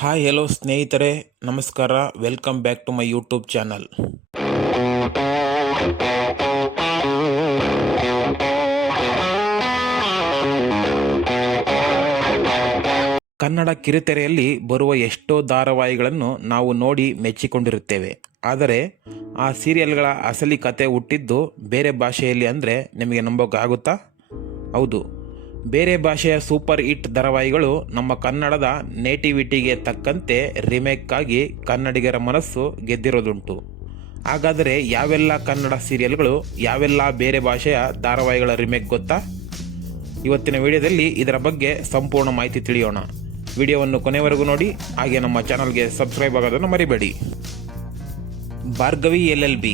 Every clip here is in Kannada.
ಹಾಯ್ ಹೆಲೋ ಸ್ನೇಹಿತರೆ, ನಮಸ್ಕಾರ. Welcome back to my YouTube channel. Kannada ಕಿರುತೆರೆಯಲ್ಲಿ ಬರುವ ಎಷ್ಟೋ ಧಾರಾವಾಹಿಗಳನ್ನು ನಾವು ನೋಡಿ ಮೆಚ್ಚಿಕೊಂಡಿರುತ್ತೇವೆ. ಆದರೆ ಆ ಸೀರಿಯಲ್ಗಳ ಅಸಲಿ ಕತೆ ಹುಟ್ಟಿದ್ದು ಬೇರೆ ಭಾಷೆಯಲ್ಲಿ ಅಂದರೆ ನಿಮಗೆ ನಂಬೋಕ್ಕಾಗುತ್ತಾ? ಹೌದು, ಬೇರೆ ಭಾಷೆಯ ಸೂಪರ್ ಹಿಟ್ ಧಾರಾವಾಹಿಗಳು ನಮ್ಮ ಕನ್ನಡದ ನೇಟಿವಿಟಿಗೆ ತಕ್ಕಂತೆ ರಿಮೇಕ್ ಆಗಿ ಕನ್ನಡಿಗರ ಮನಸ್ಸು ಗೆದ್ದಿರೋದುಂಟು. ಹಾಗಾದರೆ ಯಾವೆಲ್ಲ ಕನ್ನಡ ಸೀರಿಯಲ್ಗಳು, ಯಾವೆಲ್ಲ ಬೇರೆ ಭಾಷೆಯ ಧಾರಾವಾಹಿಗಳ ರಿಮೇಕ್ ಗೊತ್ತಾ? ಇವತ್ತಿನ ವಿಡಿಯೋದಲ್ಲಿ ಇದರ ಬಗ್ಗೆ ಸಂಪೂರ್ಣ ಮಾಹಿತಿ ತಿಳಿಯೋಣ. ವಿಡಿಯೋವನ್ನು ಕೊನೆವರೆಗೂ ನೋಡಿ, ಹಾಗೆ ನಮ್ಮ ಚಾನಲ್ಗೆ ಸಬ್ಸ್ಕ್ರೈಬ್ ಆಗೋದನ್ನು ಮರಿಬೇಡಿ. ಭಾರ್ಗವಿ LLB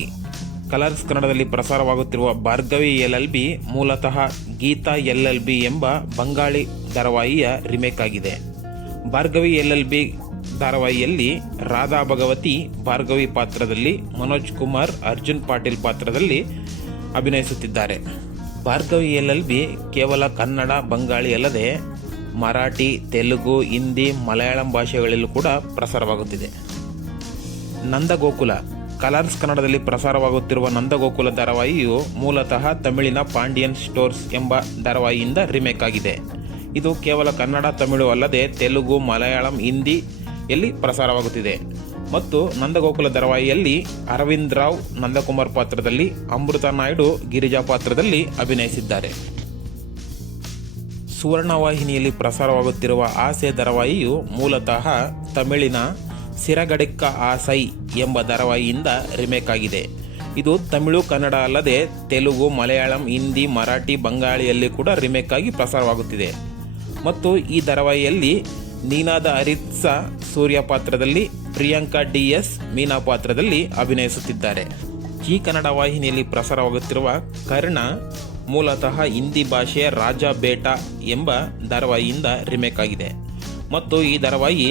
ಕಲರ್ಸ್ ಕನ್ನಡದಲ್ಲಿ ಪ್ರಸಾರವಾಗುತ್ತಿರುವ ಭಾರ್ಗವಿ LLB ಮೂಲತಃ ಗೀತಾ LLB ಎಂಬ ಬಂಗಾಳಿ ಧಾರಾವಾಹಿಯ ರಿಮೇಕ್ ಆಗಿದೆ. ಭಾರ್ಗವಿ LLB ಧಾರಾವಾಹಿಯಲ್ಲಿ ರಾಧಾ ಭಗವತಿ ಭಾರ್ಗವಿ ಪಾತ್ರದಲ್ಲಿ, ಮನೋಜ್ ಕುಮಾರ್ ಅರ್ಜುನ್ ಪಾಟೀಲ್ ಪಾತ್ರದಲ್ಲಿ ಅಭಿನಯಿಸುತ್ತಿದ್ದಾರೆ. ಭಾರ್ಗವಿ LLB ಕೇವಲ ಕನ್ನಡ, ಬಂಗಾಳಿ ಅಲ್ಲದೆ ಮರಾಠಿ, ತೆಲುಗು, ಹಿಂದಿ, ಮಲಯಾಳಂ ಭಾಷೆಗಳಲ್ಲೂ ಕೂಡ ಪ್ರಸಾರವಾಗುತ್ತಿದೆ. ನಂದಗೋಕುಲ ಕಲರ್ಸ್ ಕನ್ನಡದಲ್ಲಿ ಪ್ರಸಾರವಾಗುತ್ತಿರುವ ನಂದಗೋಕುಲ ಧಾರಾವಾಹಿಯು ಮೂಲತಃ ತಮಿಳಿನ ಪಾಂಡಿಯನ್ ಸ್ಟೋರ್ಸ್ ಎಂಬ ಧಾರಾವಾಹಿಯಿಂದ ರಿಮೇಕ್ ಆಗಿದೆ. ಇದು ಕೇವಲ ಕನ್ನಡ, ತಮಿಳು ಅಲ್ಲದೆ ತೆಲುಗು, ಮಲಯಾಳಂ, ಹಿಂದಿಯಲ್ಲಿ ಪ್ರಸಾರವಾಗುತ್ತಿದೆ. ಮತ್ತು ನಂದಗೋಕುಲ ಧಾರಾವಾಹಿಯಲ್ಲಿ ಅರವಿಂದ್ ರಾವ್ ನಂದಕುಮಾರ್ ಪಾತ್ರದಲ್ಲಿ, ಅಮೃತ ನಾಯ್ಡು ಗಿರಿಜಾ ಪಾತ್ರದಲ್ಲಿ ಅಭಿನಯಿಸಿದ್ದಾರೆ. ಸುವರ್ಣವಾಹಿನಿಯಲ್ಲಿ ಪ್ರಸಾರವಾಗುತ್ತಿರುವ ಆಸೆ ಧಾರಾವಾಹಿಯು ಮೂಲತಃ ತಮಿಳಿನ ಸಿರಗಡಿಕ್ಕ ಆಸೈ ಎಂಬ ಧಾರಾವಾಹಿಯಿಂದ ರಿಮೇಕ್ ಆಗಿದೆ. ಇದು ತಮಿಳು, ಕನ್ನಡ ಅಲ್ಲದೆ ತೆಲುಗು, ಮಲಯಾಳಂ, ಹಿಂದಿ, ಮರಾಠಿ, ಬಂಗಾಳಿಯಲ್ಲಿ ಕೂಡ ರಿಮೇಕ್ ಆಗಿ ಪ್ರಸಾರವಾಗುತ್ತಿದೆ. ಮತ್ತು ಈ ಧಾರಾವಾಹಿಯಲ್ಲಿ ನೀನಾದ ಅರಿತ್ಸ ಸೂರ್ಯ ಪಾತ್ರದಲ್ಲಿ, ಪ್ರಿಯಾಂಕಾ DS ಮೀನಾ ಪಾತ್ರದಲ್ಲಿ ಅಭಿನಯಿಸುತ್ತಿದ್ದಾರೆ. ಜಿ ಕನ್ನಡ ವಾಹಿನಿಯಲ್ಲಿ ಪ್ರಸಾರವಾಗುತ್ತಿರುವ ಕರ್ಣ ಮೂಲತಃ ಹಿಂದಿ ಭಾಷೆಯ ರಾಜ ಬೇಟಾ ಎಂಬ ಧಾರಾವಾಹಿಯಿಂದ ರಿಮೇಕ್ ಆಗಿದೆ. ಮತ್ತು ಈ ಧಾರಾವಾಹಿ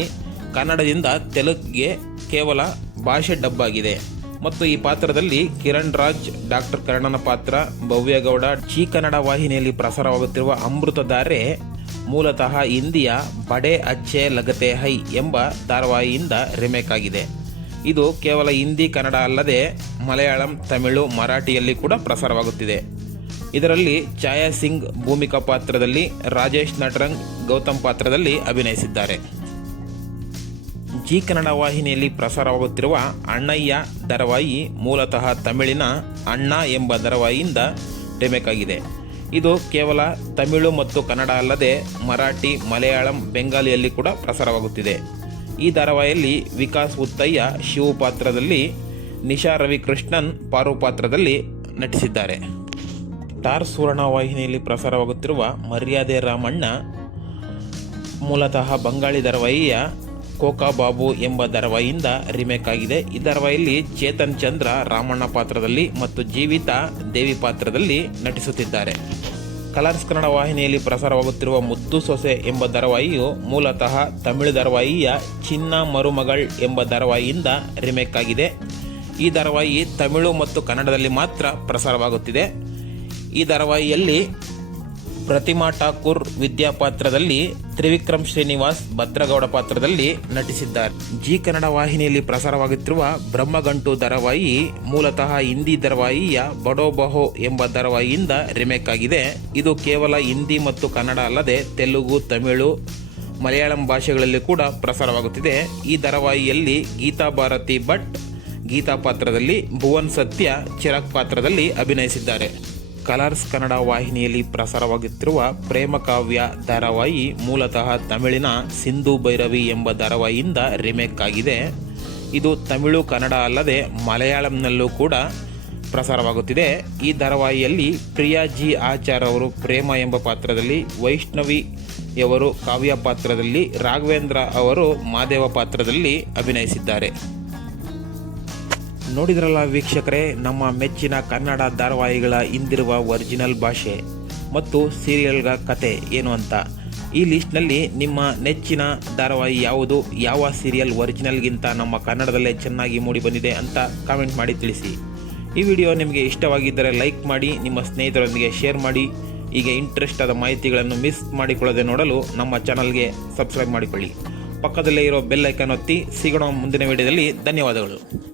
ಕನ್ನಡದಿಂದ ತೆಲುಗಿಗೆ ಕೇವಲ ಭಾಷೆ ಡಬ್ ಆಗಿದೆ. ಮತ್ತು ಈ ಪಾತ್ರದಲ್ಲಿ ಕಿರಣ್ ರಾಜ್ ಡಾಕ್ಟರ್ ಕರ್ಣನ ಪಾತ್ರ, ಭವ್ಯಗೌಡ. ಜಿ ಕನ್ನಡ ವಾಹಿನಿಯಲ್ಲಿ ಪ್ರಸಾರವಾಗುತ್ತಿರುವ ಅಮೃತಧಾರೆ ಮೂಲತಃ ಹಿಂದಿಯ ಬಡೆ ಅಚ್ಚೆ ಲಗತೆ ಹೈ ಎಂಬ ಧಾರಾವಾಹಿಯಿಂದ ರಿಮೇಕ್ ಆಗಿದೆ. ಇದು ಕೇವಲ ಹಿಂದಿ, ಕನ್ನಡ ಅಲ್ಲದೆ ಮಲಯಾಳಂ, ತಮಿಳು, ಮರಾಠಿಯಲ್ಲಿ ಕೂಡ ಪ್ರಸಾರವಾಗುತ್ತಿದೆ. ಇದರಲ್ಲಿ ಛಾಯಾ ಸಿಂಗ್ ಭೂಮಿಕಾ ಪಾತ್ರದಲ್ಲಿ, ರಾಜೇಶ್ ನಟರಂಗ್ ಗೌತಮ್ ಪಾತ್ರದಲ್ಲಿ ಅಭಿನಯಿಸಿದ್ದಾರೆ. ಜಿ ಕನ್ನಡ ವಾಹಿನಿಯಲ್ಲಿ ಪ್ರಸಾರವಾಗುತ್ತಿರುವ ಅಣ್ಣಯ್ಯ ಧಾರಾವಾಹಿ ಮೂಲತಃ ತಮಿಳಿನ ಅಣ್ಣ ಎಂಬ ಧಾರಾವಾಹಿಯಿಂದ ರಿಮೇಕ್ ಆಗಿದೆ. ಇದು ಕೇವಲ ತಮಿಳು ಮತ್ತು ಕನ್ನಡ ಅಲ್ಲದೆ ಮರಾಠಿ, ಮಲಯಾಳಂ, ಬೆಂಗಾಲಿಯಲ್ಲಿ ಕೂಡ ಪ್ರಸಾರವಾಗುತ್ತಿದೆ. ಈ ಧಾರಾವಾಹಿಯಲ್ಲಿ ವಿಕಾಸ್ ಉತ್ತಯ್ಯ ಶಿವು ಪಾತ್ರದಲ್ಲಿ, ನಿಶಾ ರವಿಕೃಷ್ಣನ್ ಪಾರು ಪಾತ್ರದಲ್ಲಿ ನಟಿಸಿದ್ದಾರೆ. ಸ್ಟಾರ್ ಸುವರ್ಣ ವಾಹಿನಿಯಲ್ಲಿ ಪ್ರಸಾರವಾಗುತ್ತಿರುವ ಮರ್ಯಾದೆ ರಾಮಣ್ಣ ಮೂಲತಃ ಬಂಗಾಳಿ ಧಾರಾವಾಹಿಯ ಕೋಕಾ ಬಾಬು ಎಂಬ ಧಾರಾವಾಹಿಯಿಂದ ರಿಮೇಕ್ ಆಗಿದೆ. ಈ ಧಾರಾವಾಹಿಯಲ್ಲಿ ಚೇತನ್ ಚಂದ್ರ ರಾಮಣ್ಣ ಪಾತ್ರದಲ್ಲಿ ಮತ್ತು ಜೀವಿತಾ ದೇವಿ ಪಾತ್ರದಲ್ಲಿ ನಟಿಸುತ್ತಿದ್ದಾರೆ. ಕಲರ್ಸ್ ಕನ್ನಡ ವಾಹಿನಿಯಲ್ಲಿ ಪ್ರಸಾರವಾಗುತ್ತಿರುವ ಮುದ್ದು ಸೊಸೆ ಎಂಬ ಧಾರಾವಾಹಿಯು ಮೂಲತಃ ತಮಿಳು ಧಾರಾವಾಹಿಯ ಚಿನ್ನ ಮರುಮಗಳ್ ಎಂಬ ಧಾರಾವಾಹಿಯಿಂದ ರಿಮೇಕ್ ಆಗಿದೆ. ಈ ಧಾರಾವಾಹಿ ತಮಿಳು ಮತ್ತು ಕನ್ನಡದಲ್ಲಿ ಮಾತ್ರ ಪ್ರಸಾರವಾಗುತ್ತಿದೆ. ಈ ಧಾರಾವಾಹಿಯಲ್ಲಿ ಪ್ರತಿಮಾ ಠಾಕೂರ್ ವಿದ್ಯಾ ಪಾತ್ರದಲ್ಲಿ, ತ್ರಿವಿಕ್ರಮ್ ಶ್ರೀನಿವಾಸ್ ಭದ್ರಗೌಡ ಪಾತ್ರದಲ್ಲಿ ನಟಿಸಿದ್ದಾರೆ. ಜಿ ಕನ್ನಡ ವಾಹಿನಿಯಲ್ಲಿ ಪ್ರಸಾರವಾಗುತ್ತಿರುವ ಬ್ರಹ್ಮಗಂಟು ಧಾರಾವಾಹಿ ಮೂಲತಃ ಹಿಂದಿ ಧಾರಾವಾಹಿಯ ಬಡೋ ಬಹೋ ಎಂಬ ಧಾರಾವಾಹಿಯಿಂದ ರಿಮೇಕ್ ಆಗಿದೆ. ಇದು ಕೇವಲ ಹಿಂದಿ ಮತ್ತು ಕನ್ನಡ ಅಲ್ಲದೆ ತೆಲುಗು, ತಮಿಳು, ಮಲಯಾಳಂ ಭಾಷೆಗಳಲ್ಲಿ ಕೂಡ ಪ್ರಸಾರವಾಗುತ್ತಿದೆ. ಈ ಧಾರಾವಾಹಿಯಲ್ಲಿ ಗೀತಾ ಭಾರತಿ ಭಟ್ ಗೀತಾ ಪಾತ್ರದಲ್ಲಿ, ಭುವನ್ ಸತ್ಯ ಚಿರಾಗ್ ಪಾತ್ರದಲ್ಲಿ ಅಭಿನಯಿಸಿದ್ದಾರೆ. ಕಲರ್ಸ್ ಕನ್ನಡ ವಾಹಿನಿಯಲ್ಲಿ ಪ್ರಸಾರವಾಗುತ್ತಿರುವ ಪ್ರೇಮ ಕಾವ್ಯ ಧಾರಾವಾಹಿ ಮೂಲತಃ ತಮಿಳಿನ ಸಿಂಧು ಭೈರವಿ ಎಂಬ ಧಾರಾವಾಹಿಯಿಂದ ರಿಮೇಕ್ ಆಗಿದೆ. ಇದು ತಮಿಳು, ಕನ್ನಡ ಅಲ್ಲದೆ ಮಲಯಾಳಂನಲ್ಲೂ ಕೂಡ ಪ್ರಸಾರವಾಗುತ್ತಿದೆ. ಈ ಧಾರಾವಾಹಿಯಲ್ಲಿ ಪ್ರಿಯಾ ಜಿ ಆಚಾರ್ ಅವರು ಪ್ರೇಮ ಎಂಬ ಪಾತ್ರದಲ್ಲಿ, ವೈಷ್ಣವಿಯವರು ಕಾವ್ಯ ಪಾತ್ರದಲ್ಲಿ, ರಾಘವೇಂದ್ರ ಅವರು ಮಾದೇವ ಪಾತ್ರದಲ್ಲಿ ಅಭಿನಯಿಸಿದ್ದಾರೆ. ನೋಡಿದ್ರಲ್ಲ ವೀಕ್ಷಕರೇ, ನಮ್ಮ ಮೆಚ್ಚಿನ ಕನ್ನಡ ಧಾರಾವಾಹಿಗಳ ಹಿಂದಿರುವ ಒರಿಜಿನಲ್ ಭಾಷೆ ಮತ್ತು ಸೀರಿಯಲ್ಗಳ ಕತೆ ಏನು ಅಂತ. ಈ ಲಿಸ್ಟ್ನಲ್ಲಿ ನಿಮ್ಮ ನೆಚ್ಚಿನ ಧಾರಾವಾಹಿ ಯಾವುದು, ಯಾವ ಸೀರಿಯಲ್ ಒರಿಜಿನಲ್ಗಿಂತ ನಮ್ಮ ಕನ್ನಡದಲ್ಲೇ ಚೆನ್ನಾಗಿ ಮೂಡಿಬಂದಿದೆ ಅಂತ ಕಾಮೆಂಟ್ ಮಾಡಿ ತಿಳಿಸಿ. ಈ ವಿಡಿಯೋ ನಿಮಗೆ ಇಷ್ಟವಾಗಿದ್ದರೆ ಲೈಕ್ ಮಾಡಿ, ನಿಮ್ಮ ಸ್ನೇಹಿತರೊಂದಿಗೆ ಶೇರ್ ಮಾಡಿ. ಹೀಗೆ ಇಂಟ್ರೆಸ್ಟ್ ಆದ ಮಾಹಿತಿಗಳನ್ನು ಮಿಸ್ ಮಾಡಿಕೊಳ್ಳದೆ ನೋಡಲು ನಮ್ಮ ಚಾನಲ್ಗೆ ಸಬ್ಸ್ಕ್ರೈಬ್ ಮಾಡಿಕೊಳ್ಳಿ. ಪಕ್ಕದಲ್ಲೇ ಇರೋ ಬೆಲ್ ಐಕಾನ್ ಒತ್ತಿ. ಸಿಗೋಣ ಮುಂದಿನ ವಿಡಿಯೋದಲ್ಲಿ. ಧನ್ಯವಾದಗಳು.